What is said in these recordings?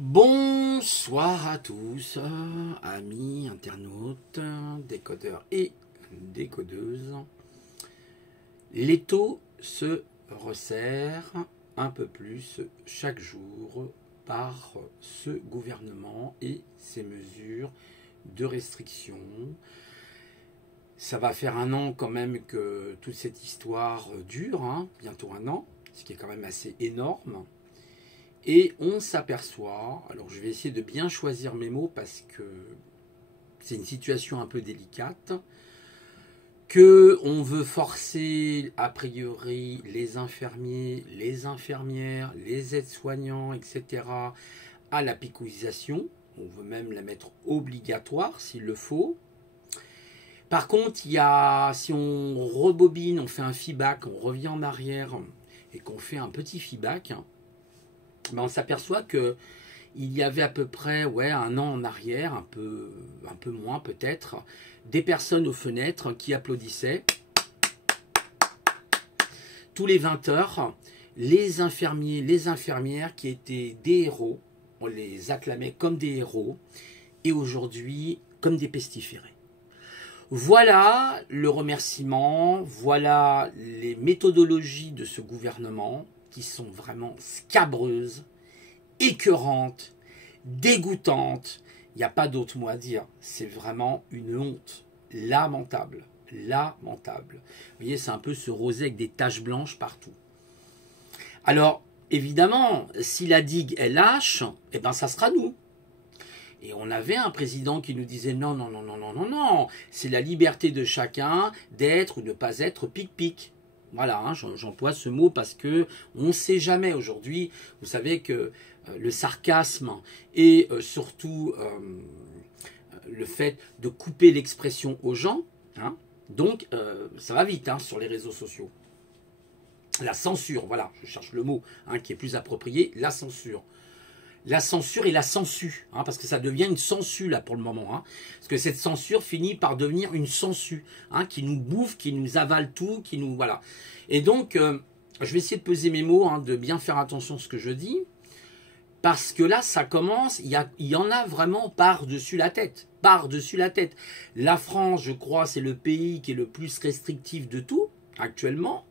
Bonsoir à tous, amis internautes, décodeurs et décodeuses. L'étau se resserre un peu plus chaque jour par ce gouvernement et ses mesures de restriction. Ça va faire un an quand même que toute cette histoire dure, bientôt un an, ce qui est quand même assez énorme. Et on s'aperçoit, alors je vais essayer de bien choisir mes mots parce que c'est une situation un peu délicate, que on veut forcer a priori les infirmiers, les infirmières, les aides-soignants, etc. à la picoisation. On veut même la mettre obligatoire s'il le faut. Par contre, si on rebobine, on fait un feedback, on revient en arrière et qu'on fait un petit feedback, ben on s'aperçoit que il y avait à peu près un an en arrière, un peu moins peut-être, des personnes aux fenêtres qui applaudissaient tous les 20 heures, les infirmiers, les infirmières qui étaient des héros, on les acclamait comme des héros, et aujourd'hui comme des pestiférés. Voilà le remerciement, voilà les méthodologies de ce gouvernement qui sont vraiment scabreuses, écœurantes, dégoûtantes. Il n'y a pas d'autre mot à dire. C'est vraiment une honte lamentable. Lamentable. Vous voyez, c'est un peu ce rosé avec des taches blanches partout. Alors, évidemment, si la digue est lâche, eh ben, ça sera nous. Et on avait un président qui nous disait non, non, non, non, non, non, non, c'est la liberté de chacun d'être ou de ne pas être pic-pic. Voilà, j'emploie ce mot parce que on ne sait jamais aujourd'hui. Vous savez que le sarcasme et surtout le fait de couper l'expression aux gens, donc ça va vite sur les réseaux sociaux. La censure, voilà, je cherche le mot qui est plus approprié, la censure. La censure et la censure, parce que ça devient une censure là pour le moment. Parce que cette censure finit par devenir une censure, qui nous bouffe, qui nous avale tout, qui nous... Voilà. Et donc, je vais essayer de peser mes mots, de bien faire attention à ce que je dis, parce que là, ça commence, il y en a vraiment par-dessus la tête. Par-dessus la tête. La France, je crois, c'est le pays qui est le plus restrictif de tout, actuellement.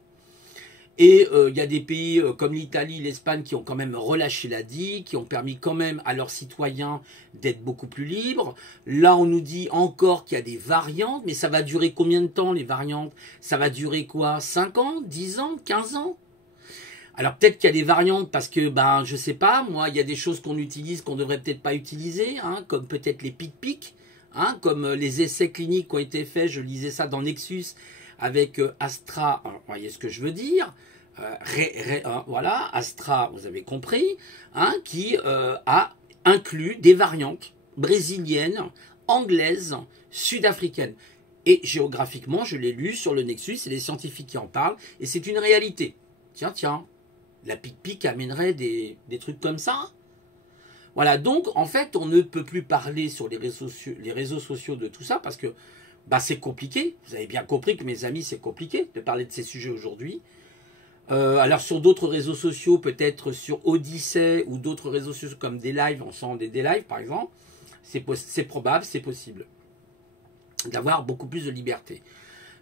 Et il y a des pays comme l'Italie, l'Espagne qui ont quand même relâché la digue, qui ont permis quand même à leurs citoyens d'être beaucoup plus libres. Là, on nous dit encore qu'il y a des variantes, mais ça va durer combien de temps les variantes? Ça va durer quoi? 5 ans? 10 ans? 15 ans? Alors peut-être qu'il y a des variantes parce que, je sais pas, moi, il y a des choses qu'on utilise qu'on devrait peut-être pas utiliser, comme peut-être les pic-pic, comme les essais cliniques qui ont été faits, je lisais ça dans Nexus, avec Astra, vous voyez ce que je veux dire, voilà, Astra, vous avez compris, qui a inclus des variantes brésiliennes, anglaises, sud-africaines. Et géographiquement, je l'ai lu sur le Nexus, c'est les scientifiques qui en parlent, et c'est une réalité. Tiens, la pic-pic amènerait des trucs comme ça. Voilà, donc en fait, on ne peut plus parler sur les réseaux sociaux de tout ça, parce que c'est compliqué. Vous avez bien compris que mes amis, c'est compliqué de parler de ces sujets aujourd'hui. Alors sur d'autres réseaux sociaux, peut-être sur Odyssey ou d'autres réseaux sociaux comme des lives, on sent des lives par exemple, c'est probable, c'est possible d'avoir beaucoup plus de liberté.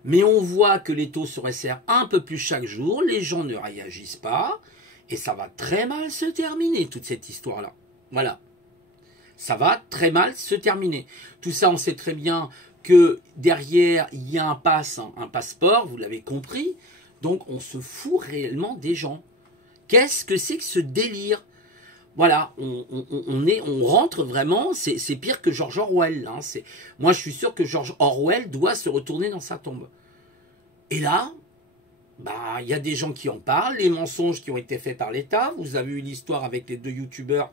Mais on voit que les taux se resserrent un peu plus chaque jour, les gens ne réagissent pas, et ça va très mal se terminer toute cette histoire-là. Voilà. Ça va très mal se terminer. Tout ça, on sait très bien que derrière, il y a un passeport, vous l'avez compris. Donc, on se fout réellement des gens. Qu'est-ce que c'est que ce délire? Voilà, on rentre vraiment, c'est pire que George Orwell. Moi, je suis sûr que George Orwell doit se retourner dans sa tombe. Et là, il y a des gens qui en parlent, les mensonges qui ont été faits par l'État. Vous avez eu l'histoire avec les 2 youtubeurs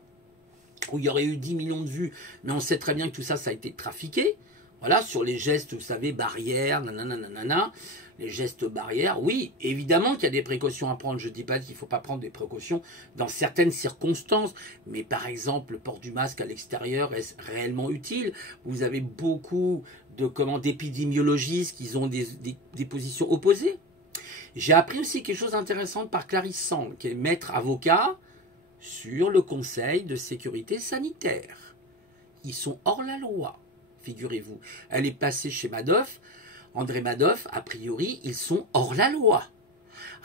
où il y aurait eu 10 millions de vues, mais on sait très bien que tout ça, ça a été trafiqué. Voilà, sur les gestes, vous savez, barrières, nanana, les gestes barrières. Oui, évidemment qu'il y a des précautions à prendre. Je ne dis pas qu'il ne faut pas prendre des précautions dans certaines circonstances. Mais par exemple, le port du masque à l'extérieur, est-ce réellement utile? Vous avez beaucoup d'épidémiologistes qui ont des positions opposées. J'ai appris aussi quelque chose d'intéressant par Clarisse Sand, qui est maître avocat, sur le Conseil de sécurité sanitaire. Ils sont hors la loi, figurez-vous. Elle est passée chez Madoff, André Madoff, a priori, ils sont hors la loi.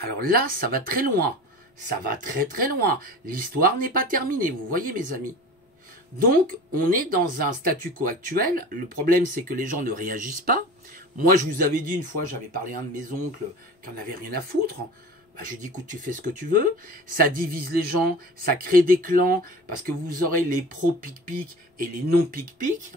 Alors là, ça va très loin. Ça va très très loin. L'histoire n'est pas terminée, vous voyez mes amis. Donc, on est dans un statu quo actuel. Le problème, c'est que les gens ne réagissent pas. Moi, je vous avais dit une fois, j'avais parlé à un de mes oncles qui n'en avait rien à foutre. Bah, je lui ai dit, écoute, tu fais ce que tu veux. Ça divise les gens, ça crée des clans, parce que vous aurez les pro-pic-pic et les non-pic-pic.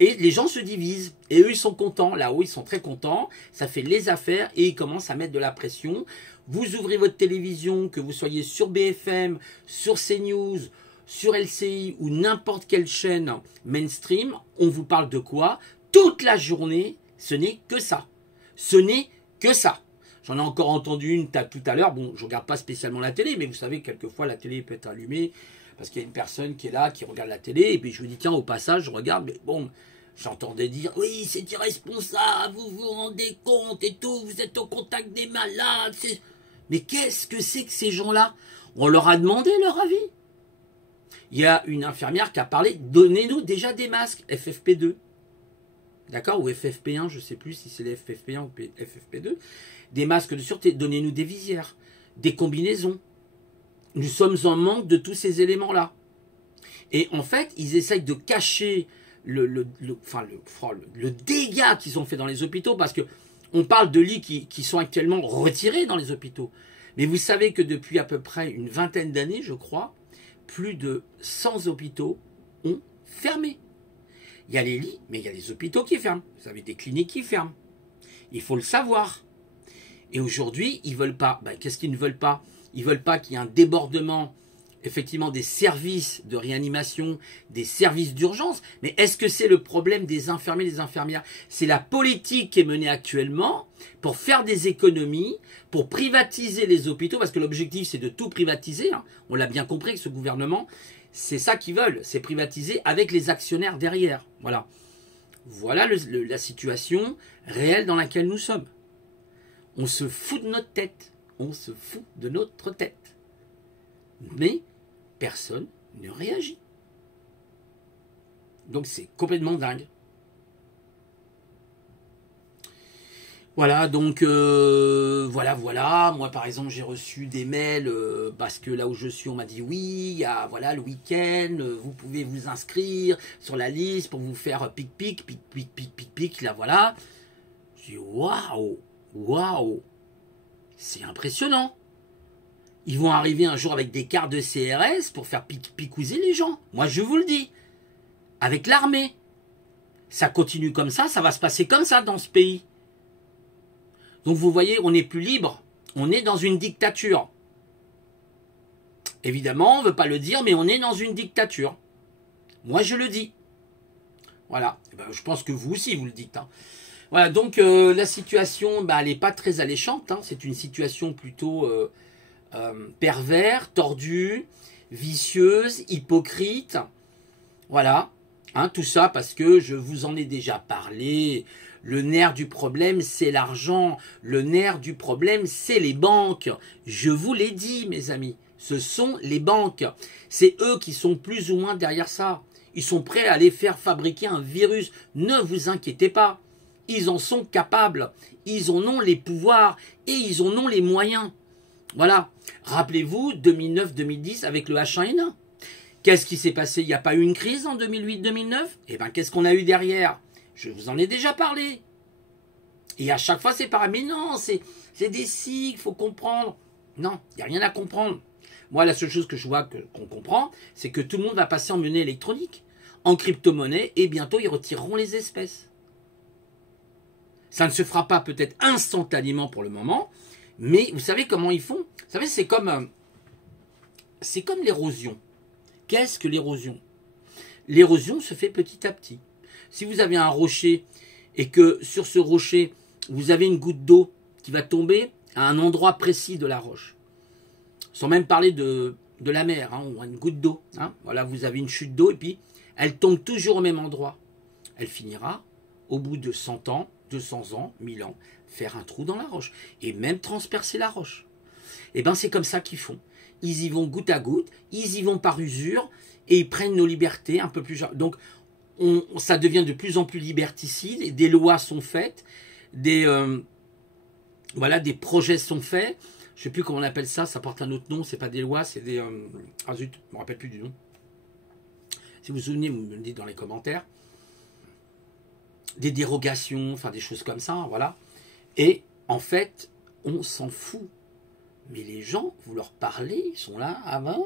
Et les gens se divisent. Et eux, ils sont contents. Là-haut, ils sont très contents. Ça fait les affaires et ils commencent à mettre de la pression. Vous ouvrez votre télévision, que vous soyez sur BFM, sur CNews, sur LCI ou n'importe quelle chaîne mainstream, on vous parle de quoi? Toute la journée, ce n'est que ça. Ce n'est que ça. J'en ai encore entendu une tout à l'heure. Bon, je ne regarde pas spécialement la télé, mais vous savez, quelquefois, la télé peut être allumée parce qu'il y a une personne qui est là, qui regarde la télé. Et puis je me dis, tiens, au passage, je regarde. Mais bon, j'entendais dire, oui, c'est irresponsable, vous vous rendez compte et tout, vous êtes au contact des malades. Mais qu'est-ce que c'est que ces gens-là? On leur a demandé leur avis. Il y a une infirmière qui a parlé, donnez-nous déjà des masques FFP2. D'accord? Ou FFP1, je ne sais plus si c'est les FFP1 ou FFP2. Des masques de sûreté, donnez-nous des visières, des combinaisons. Nous sommes en manque de tous ces éléments-là. Et en fait, ils essayent de cacher le dégât qu'ils ont fait dans les hôpitaux, parce que on parle de lits qui sont actuellement retirés dans les hôpitaux. Mais vous savez que depuis à peu près une vingtaine d'années, je crois, plus de 100 hôpitaux ont fermé. Il y a les lits, mais il y a les hôpitaux qui ferment. Vous avez des cliniques qui ferment. Il faut le savoir. Et aujourd'hui, ils ne veulent pas. Ben, qu'est-ce qu'ils ne veulent pas? Ils ne veulent pas qu'il y ait un débordement, effectivement, des services de réanimation, des services d'urgence. Mais est-ce que c'est le problème des infirmiers et des infirmières? C'est la politique qui est menée actuellement pour faire des économies, pour privatiser les hôpitaux, parce que l'objectif, c'est de tout privatiser. Hein. On l'a bien compris que ce gouvernement, c'est ça qu'ils veulent, c'est privatiser avec les actionnaires derrière. Voilà. Voilà la situation réelle dans laquelle nous sommes. On se fout de notre tête. On se fout de notre tête. Mais personne ne réagit. Donc c'est complètement dingue. Voilà, donc voilà. Moi, par exemple, j'ai reçu des mails parce que là où je suis, on m'a dit oui, voilà, le week-end, vous pouvez vous inscrire sur la liste pour vous faire pic, là, voilà. J'ai dit waouh, c'est impressionnant. Ils vont arriver un jour avec des cartes de CRS pour faire picouser les gens. Moi, je vous le dis. Avec l'armée. Ça continue comme ça va se passer comme ça dans ce pays. Donc vous voyez, on n'est plus libre. On est dans une dictature. Évidemment, on ne veut pas le dire, mais on est dans une dictature. Moi, je le dis. Voilà. Et ben, je pense que vous aussi, vous le dites. Hein. Voilà, donc la situation, elle n'est pas très alléchante. Hein. C'est une situation plutôt pervers, tordue, vicieuse, hypocrite. Voilà. Hein, tout ça parce que je vous en ai déjà parlé. Le nerf du problème, c'est l'argent. Le nerf du problème, c'est les banques. Je vous l'ai dit, mes amis. Ce sont les banques. C'est eux qui sont plus ou moins derrière ça. Ils sont prêts à aller faire fabriquer un virus. Ne vous inquiétez pas. Ils en sont capables. Ils en ont les pouvoirs et ils en ont les moyens. Voilà. Rappelez-vous, 2009-2010 avec le H1N1. Qu'est-ce qui s'est passé? Il n'y a pas eu une crise en 2008-2009? Eh bien, qu'est-ce qu'on a eu derrière? Je vous en ai déjà parlé. Et à chaque fois, c'est pareil. Mais non, c'est des cycles, il faut comprendre. Non, il n'y a rien à comprendre. Moi, la seule chose que je vois qu'on comprend, c'est que tout le monde va passer en monnaie électronique, en crypto-monnaie, et bientôt, ils retireront les espèces. Ça ne se fera pas peut-être instantanément pour le moment, mais vous savez comment ils font? Vous savez, c'est comme l'érosion. Qu'est-ce que l'érosion? L'érosion se fait petit à petit. Si vous avez un rocher et que sur ce rocher, vous avez une goutte d'eau qui va tomber à un endroit précis de la roche, sans même parler de la mer, hein, ou une goutte d'eau. Hein, voilà, vous avez une chute d'eau et puis elle tombe toujours au même endroit. Elle finira, au bout de 100 ans, 200 ans, 1000 ans, faire un trou dans la roche et même transpercer la roche. Et bien c'est comme ça qu'ils font. ils y vont goutte à goutte, ils y vont par usure, et ils prennent nos libertés un peu plus... Donc, ça devient de plus en plus liberticide, et des lois sont faites, voilà, des projets sont faits. Je ne sais plus comment on appelle ça, ça porte un autre nom, c'est pas des lois, c'est des... Ah zut, je ne me rappelle plus du nom. Si vous vous souvenez, vous me le dites dans les commentaires. Des dérogations, enfin des choses comme ça, voilà. Et en fait, on s'en fout. Mais les gens, vous leur parlez, ils sont là, ah ben...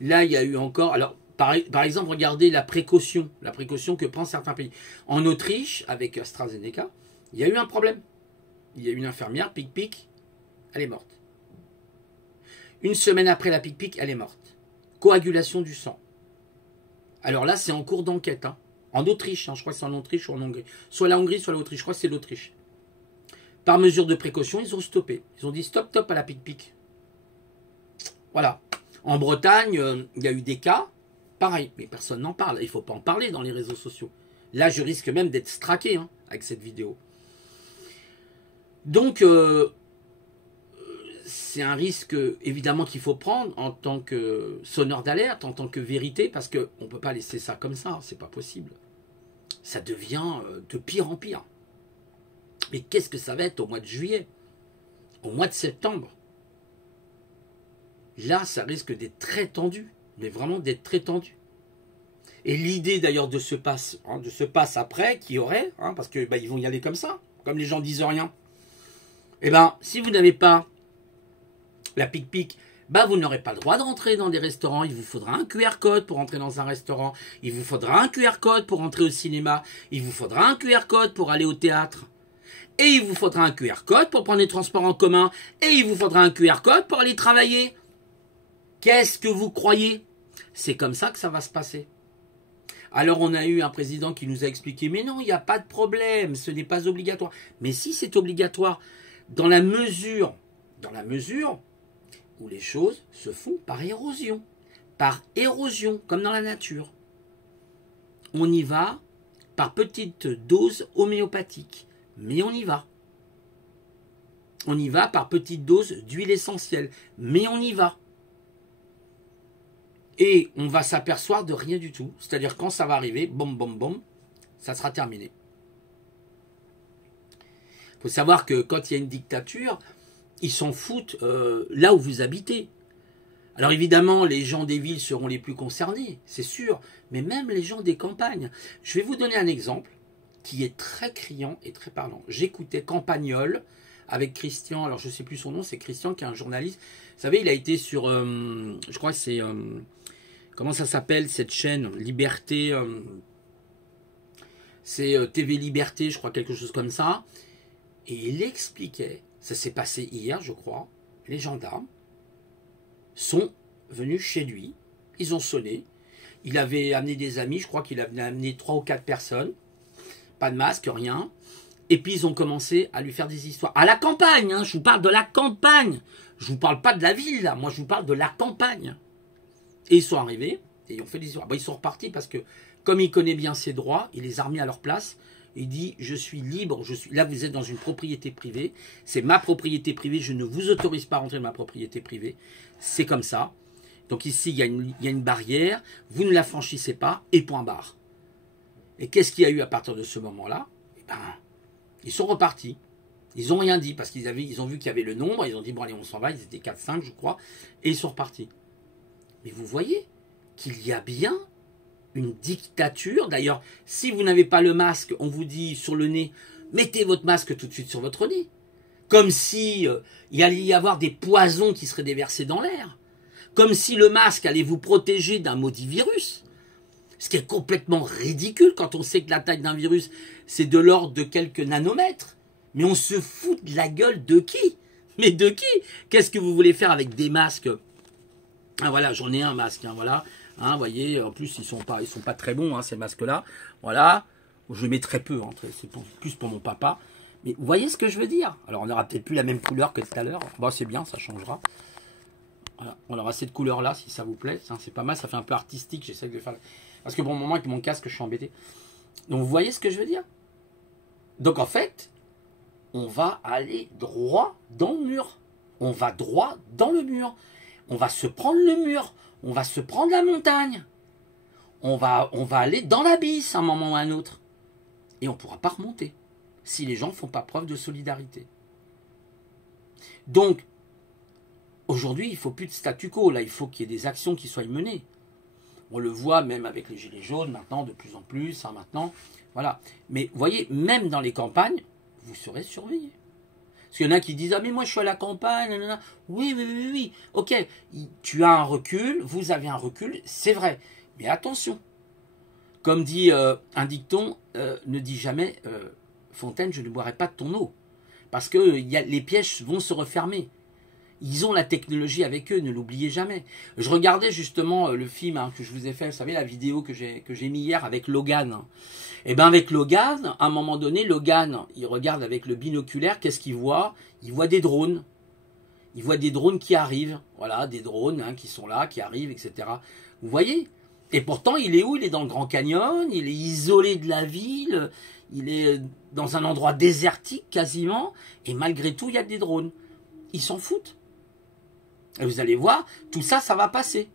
Là, il y a eu encore... Alors, par exemple, regardez la précaution que prend certains pays. En Autriche, avec AstraZeneca, il y a eu un problème. Il y a une infirmière, pic-pic, elle est morte. Une semaine après la pic-pic, elle est morte. Coagulation du sang. Alors là, c'est en cours d'enquête. Hein. En Autriche, hein, je crois que c'est en Autriche ou en Hongrie. Soit la Hongrie, soit l'Autriche. Je crois que c'est l'Autriche. Par mesure de précaution, ils ont stoppé. Ils ont dit stop, stop à la pic-pic. Voilà. En Bretagne, il y a eu des cas, pareil, mais personne n'en parle. Il ne faut pas en parler dans les réseaux sociaux. Là, je risque même d'être straqué hein, avec cette vidéo. Donc, c'est un risque, évidemment, qu'il faut prendre en tant que sonneur d'alerte, en tant que vérité, parce qu'on ne peut pas laisser ça comme ça, c'est pas possible. Ça devient de pire en pire. Mais qu'est-ce que ça va être au mois de juillet? Au mois de septembre? Là, ça risque d'être très tendu, mais vraiment d'être très tendu. Et l'idée d'ailleurs de ce pass après, qui aurait, hein, parce que ils vont y aller comme ça, comme les gens disent rien. Eh bien, si vous n'avez pas la pic-pic, vous n'aurez pas le droit de rentrer dans des restaurants. Il vous faudra un QR code pour entrer dans un restaurant. Il vous faudra un QR code pour entrer au cinéma. Il vous faudra un QR code pour aller au théâtre. Et il vous faudra un QR code pour prendre les transports en commun. Et il vous faudra un QR code pour aller travailler. Qu'est-ce que vous croyez? C'est comme ça que ça va se passer. Alors on a eu un président qui nous a expliqué, mais non, il n'y a pas de problème, ce n'est pas obligatoire. Mais si c'est obligatoire, dans la mesure où les choses se font par érosion, comme dans la nature. On y va par petites doses homéopathiques, mais on y va. On y va par petites doses d'huile essentielle, mais on y va. Et on va s'apercevoir de rien du tout. C'est-à-dire quand ça va arriver, bom, bom, bom, ça sera terminé. Il faut savoir que quand il y a une dictature, ils s'en foutent là où vous habitez. Alors évidemment, les gens des villes seront les plus concernés, c'est sûr, mais même les gens des campagnes. Je vais vous donner un exemple qui est très criant et très parlant. J'écoutais Campagnol avec Christian, alors je ne sais plus son nom, c'est Christian qui est un journaliste. Vous savez, il a été sur, je crois que c'est, comment ça s'appelle cette chaîne, Liberté, c'est TV Liberté, je crois, quelque chose comme ça. Et il expliquait, ça s'est passé hier, je crois, les gendarmes sont venus chez lui, ils ont sonné, il avait amené des amis, je crois qu'il avait amené 3 ou 4 personnes, pas de masque, rien, et puis ils ont commencé à lui faire des histoires. À la campagne, hein, je vous parle de la campagne, je vous parle pas de la ville, là, moi je vous parle de la campagne. Et ils sont arrivés, et ils ont fait des histoires. Ils sont repartis parce que, comme il connaît bien ses droits, il les a remis à leur place. Il dit, je suis libre, là vous êtes dans une propriété privée, c'est ma propriété privée, je ne vous autorise pas à rentrer dans ma propriété privée, c'est comme ça. Donc ici, il y a une barrière, vous ne la franchissez pas, et point barre. Et qu'est-ce qu'il y a eu à partir de ce moment-là? Ils sont repartis. Ils n'ont rien dit, parce qu'ils ont vu qu'il y avait le nombre, ils ont dit, bon allez, on s'en va, ils étaient 4-5, je crois, et ils sont repartis. Mais vous voyez qu'il y a bien une dictature. D'ailleurs, si vous n'avez pas le masque, on vous dit sur le nez, mettez votre masque tout de suite sur votre nez. Comme si il allait y avoir des poisons qui seraient déversés dans l'air. Comme si le masque allait vous protéger d'un maudit virus. Ce qui est complètement ridicule quand on sait que la taille d'un virus, c'est de l'ordre de quelques nanomètres. Mais on se fout de la gueule de qui? Mais de qui? Qu'est-ce que vous voulez faire avec des masques? Ah voilà, j'en ai un masque, hein, voilà. Hein, vous voyez, en plus, ils sont pas très bons, hein, ces masques-là. Voilà. Je mets très peu, hein, c'est plus pour mon papa. Mais vous voyez ce que je veux dire? Alors, on n'aura peut-être plus la même couleur que tout à l'heure. Bon, c'est bien, ça changera. Voilà. On aura cette couleur-là, si ça vous plaît. Hein, c'est pas mal, ça fait un peu artistique. J'essaie de faire... Parce que pour le moment, avec mon casque, je suis embêté. Donc, vous voyez ce que je veux dire? Donc, en fait, on va aller droit dans le mur. On va droit dans le mur. On va se prendre le mur. On va se prendre la montagne. On va aller dans l'abysse à un moment ou à un autre. Et on ne pourra pas remonter si les gens ne font pas preuve de solidarité. Donc, aujourd'hui, il ne faut plus de statu quo. Là, il faut qu'il y ait des actions qui soient menées. On le voit même avec les gilets jaunes maintenant, de plus en plus, hein, maintenant. Voilà. Mais vous voyez, même dans les campagnes, vous serez surveillés. Parce qu'il y en a qui disent « Ah mais moi je suis à la campagne. » Oui, oui, oui, oui. Ok, tu as un recul, vous avez un recul, c'est vrai. Mais attention. Comme dit un dicton, ne dis jamais Fontaine, je ne boirai pas de ton eau. Parce que les pièges vont se refermer. Ils ont la technologie avec eux, ne l'oubliez jamais. Je regardais justement le film que je vous ai fait, vous savez, la vidéo que j'ai mis hier avec Logan. Et bien avec Logan, à un moment donné, Logan, il regarde avec le binoculaire, qu'est-ce qu'il voit? Il voit des drones. Il voit des drones qui arrivent. Voilà, des drones qui sont là, qui arrivent, etc. Vous voyez? Et pourtant, il est où? Il est dans le Grand Canyon, il est isolé de la ville, il est dans un endroit désertique quasiment, et malgré tout, il y a des drones. Ils s'en foutent. Et vous allez voir, tout ça, ça va passer.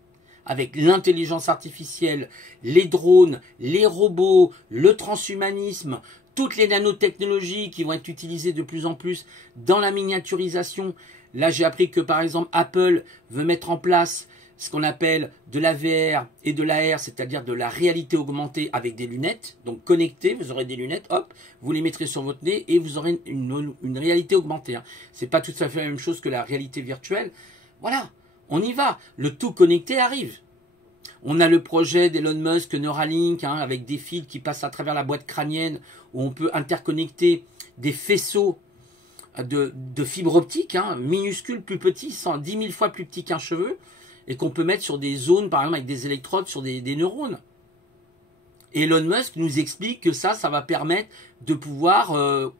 Avec l'intelligence artificielle, les drones, les robots, le transhumanisme, toutes les nanotechnologies qui vont être utilisées de plus en plus dans la miniaturisation. Là, j'ai appris que, par exemple, Apple veut mettre en place ce qu'on appelle de la VR et de l'AR, c'est-à-dire de la réalité augmentée avec des lunettes, donc connectées, vous aurez des lunettes, hop, vous les mettrez sur votre nez et vous aurez une réalité augmentée. C'est pas tout à fait la même chose que la réalité virtuelle. Voilà, on y va, le tout connecté arrive. On a le projet d'Elon Musk, Neuralink, avec des fils qui passent à travers la boîte crânienne, où on peut interconnecter des faisceaux de fibres optiques, minuscules, plus petits, 10 000 fois plus petits qu'un cheveu, et qu'on peut mettre sur des zones, par exemple avec des électrodes sur des neurones. Et Elon Musk nous explique que ça va permettre de pouvoir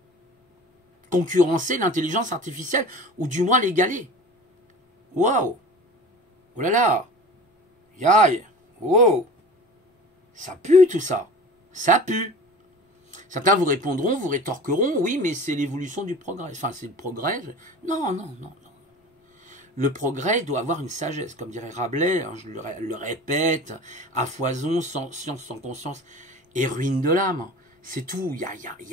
concurrencer l'intelligence artificielle, ou du moins l'égaler. Waouh! Oh là là! Yaï! Wow! Ça pue tout ça! Ça pue! Certains vous répondront, vous rétorqueront, oui, mais c'est l'évolution du progrès. Enfin, c'est le progrès. Non, non, non, non. Le progrès doit avoir une sagesse, comme dirait Rabelais, je le répète, à foison, sans science, sans conscience, et ruine de l'âme. C'est tout, il n'y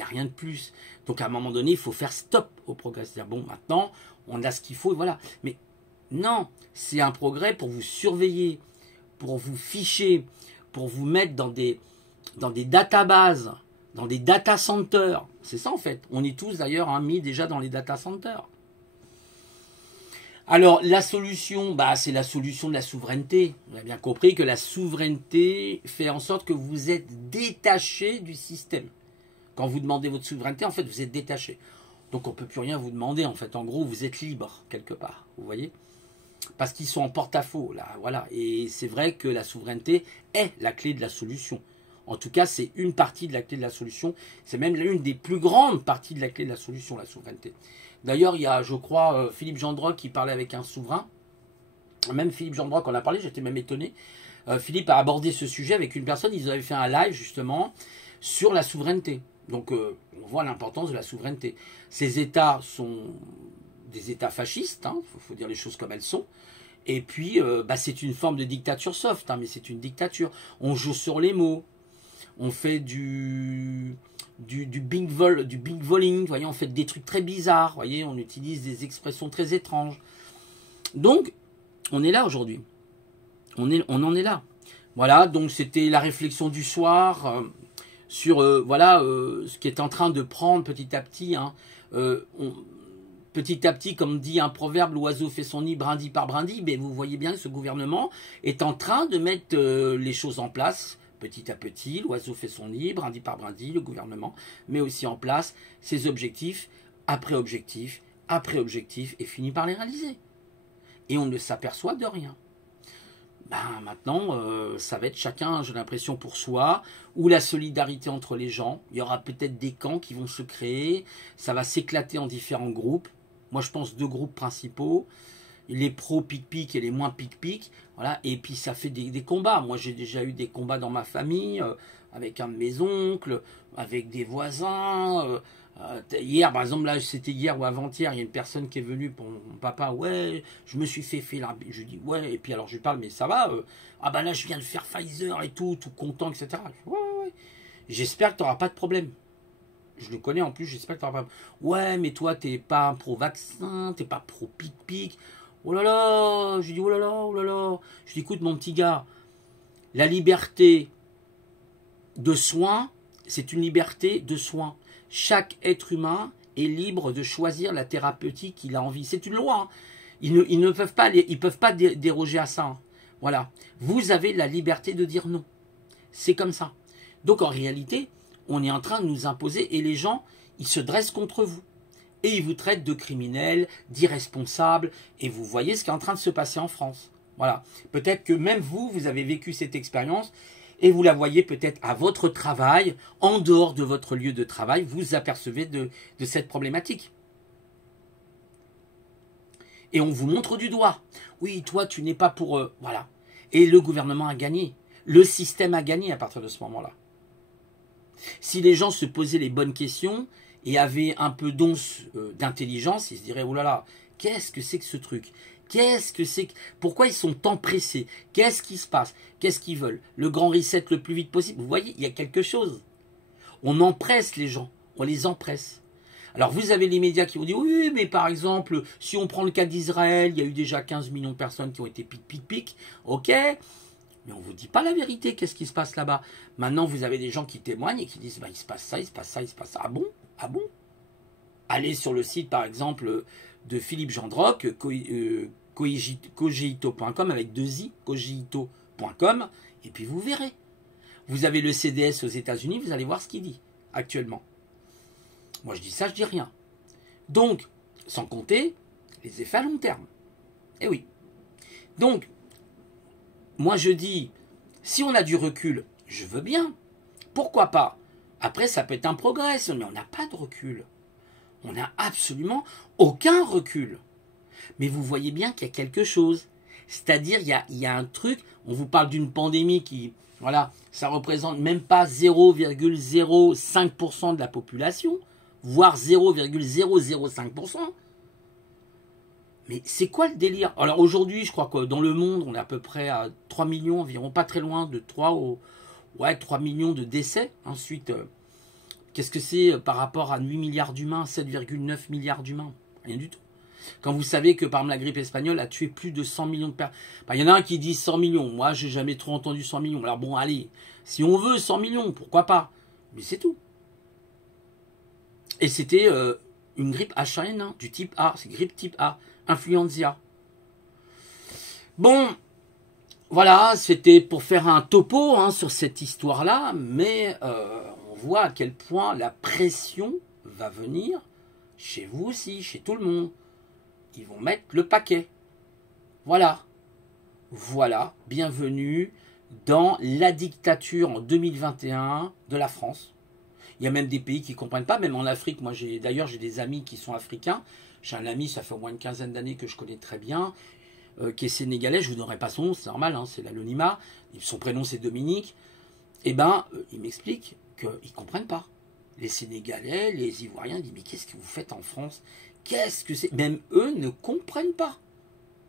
a rien de plus. Donc à un moment donné, il faut faire stop au progrès. C'est-à-dire, bon, maintenant, on a ce qu'il faut, et voilà. Mais non, c'est un progrès pour vous surveiller, pour vous ficher, pour vous mettre dans des databases, dans des data centers. C'est ça en fait. On est tous d'ailleurs mis déjà dans les data centers. Alors la solution, c'est la solution de la souveraineté. On a bien compris que la souveraineté fait en sorte que vous êtes détaché du système. Quand vous demandez votre souveraineté, en fait, vous êtes détaché. Donc on ne peut plus rien vous demander. En fait, en gros, vous êtes libre quelque part. Vous voyez ? Parce qu'ils sont en porte-à-faux, là, voilà. Et c'est vrai que la souveraineté est la clé de la solution. En tout cas, c'est une partie de la clé de la solution. C'est même l'une des plus grandes parties de la clé de la solution, la souveraineté. D'ailleurs, il y a, je crois, Philippe Gendroc qui parlait avec un souverain. Même Philippe Gendroc en a parlé, j'étais même étonné. Philippe a abordé ce sujet avec une personne, ils avaient fait un live, justement, sur la souveraineté. Donc, on voit l'importance de la souveraineté. Ces États sont des États fascistes, faut dire les choses comme elles sont. Et puis, c'est une forme de dictature soft, mais c'est une dictature. On joue sur les mots. On fait du big voling, voyez, on fait des trucs très bizarres, voyez, on utilise des expressions très étranges. Donc, on est là aujourd'hui. On en est là. Voilà, donc c'était la réflexion du soir sur ce qui est en train de prendre petit à petit. Petit à petit, comme dit un proverbe, l'oiseau fait son nid brindille par brindille. Mais vous voyez bien que ce gouvernement est en train de mettre les choses en place. Petit à petit, l'oiseau fait son nid, brindille par brindille, le gouvernement met aussi en place ses objectifs, après objectif, et finit par les réaliser. Et on ne s'aperçoit de rien. Maintenant, ça va être chacun, j'ai l'impression, pour soi, ou la solidarité entre les gens. Il y aura peut-être des camps qui vont se créer, ça va s'éclater en différents groupes. Moi, je pense 2 groupes principaux. Les pros pic-pic et les moins pic-pic, voilà, et puis ça fait des combats. Moi, j'ai déjà eu des combats dans ma famille, avec un de mes oncles, avec des voisins, Hier, par exemple, là, c'était hier ou avant-hier, il y a une personne qui est venue pour mon papa. Ouais, je me suis fait la. Je dis ouais, et puis alors je lui parle, mais ça va. Ah bah là, je viens de faire Pfizer et tout content, etc. Je dis, ouais, ouais, ouais. J'espère que tu n'auras pas de problème. Je le connais en plus, j'espère que tu n'auras pas de problème. Ouais, mais toi, t'es pas pro-vaccin, t'es pas pro-pic-pic. Oh là là, je dis oh là là, oh là là. Je dis écoute, mon petit gars, la liberté de soins, c'est une liberté de soins. Chaque être humain est libre de choisir la thérapeutique qu'il a envie. C'est une loi. Hein. Ils ne peuvent pas, déroger à ça. Hein. Voilà. Vous avez la liberté de dire non. C'est comme ça. Donc en réalité, on est en train de nous imposer et les gens, ils se dressent contre vous. Et ils vous traitent de criminels, d'irresponsables. Et vous voyez ce qui est en train de se passer en France. Voilà. Peut-être que même vous, vous avez vécu cette expérience. Et vous la voyez peut-être à votre travail, en dehors de votre lieu de travail, vous apercevez de cette problématique. Et on vous montre du doigt. Oui, toi, tu n'es pas pour eux. Voilà. Et le gouvernement a gagné. Le système a gagné à partir de ce moment-là. Si les gens se posaient les bonnes questions et avaient un peu d'once d'intelligence, ils se diraient, oh là là, qu'est-ce que c'est que ce truc ? Qu'est-ce que c'est que... Pourquoi ils sont tant pressés? Qu'est-ce qui se passe? Qu'est-ce qu'ils veulent? Le grand reset le plus vite possible. Vous voyez, il y a quelque chose. On empresse les gens. On les empresse. Alors vous avez les médias qui vont dire, oui, mais par exemple, si on prend le cas d'Israël, il y a eu déjà 15 millions de personnes qui ont été pic. Ok, mais on ne vous dit pas la vérité. Qu'est-ce qui se passe là-bas? Maintenant, vous avez des gens qui témoignent et qui disent, bah, il se passe ça, il se passe ça, il se passe ça. Ah bon? Ah bon? Allez sur le site, par exemple, de Philippe Gendroc, cogito.com avec 2 i, cogito.com, et puis vous verrez. Vous avez le CDS aux États-Unis, vous allez voir ce qu'il dit actuellement. Moi je dis ça, je dis rien. Donc, sans compter les effets à long terme. Eh oui. Donc, moi je dis, si on a du recul, je veux bien. Pourquoi pas? Après, ça peut être un progrès, mais on n'a pas de recul. On n'a absolument aucun recul. Mais vous voyez bien qu'il y a quelque chose. C'est-à-dire, il y a un truc, on vous parle d'une pandémie qui, voilà, ça représente même pas 0,05% de la population, voire 0,005%. Mais c'est quoi le délire? Alors aujourd'hui, je crois que dans le monde, on est à peu près à 3 millions environ, pas très loin de 3 millions de décès. Ensuite, qu'est-ce que c'est par rapport à 8 milliards d'humains, 7,9 milliards d'humains? Rien du tout. Quand vous savez que par exemple la grippe espagnole a tué plus de 100 millions de personnes. Il y en a un qui dit 100 millions. Moi, j'ai jamais trop entendu 100 millions. Alors bon, allez, si on veut 100 millions, pourquoi pas? Mais c'est tout. Et c'était une grippe H1N1 du type A. C'est grippe type A. Influenza. Bon, voilà, c'était pour faire un topo sur cette histoire-là. Mais on voit à quel point la pression va venir chez vous aussi, chez tout le monde. Ils vont mettre le paquet. Voilà. Voilà. Bienvenue dans la dictature en 2021 de la France. Il y a même des pays qui ne comprennent pas, même en Afrique. Moi, d'ailleurs, j'ai des amis qui sont africains. J'ai un ami, ça fait au moins une quinzaine d'années que je connais très bien, qui est sénégalais. Je ne vous donnerai pas son nom, c'est normal, c'est l'anonymat. Son prénom, c'est Dominique. Eh bien, il m'explique qu'ils ne comprennent pas. Les Sénégalais, les Ivoiriens disent, mais qu'est-ce que vous faites en France? Qu'est-ce que c'est? Même eux ne comprennent pas.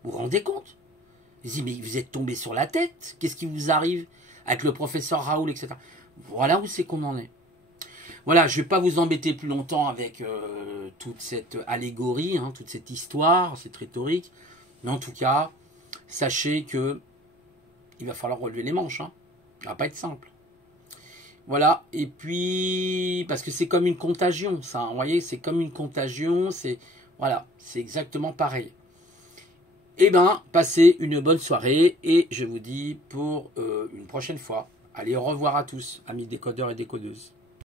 Vous vous rendez compte? Ils disent, mais vous êtes tombé sur la tête. Qu'est-ce qui vous arrive avec le professeur Raoul, etc. Voilà où c'est qu'on en est. Voilà, je ne vais pas vous embêter plus longtemps avec toute cette allégorie, toute cette histoire, cette rhétorique. Mais en tout cas, sachez que il va falloir relever les manches. Ça ne va pas être simple. Voilà, et puis, parce que c'est comme une contagion, ça, vous voyez, c'est comme une contagion, voilà, c'est exactement pareil. Eh bien, passez une bonne soirée, et je vous dis pour une prochaine fois, allez, au revoir à tous, amis décodeurs et décodeuses.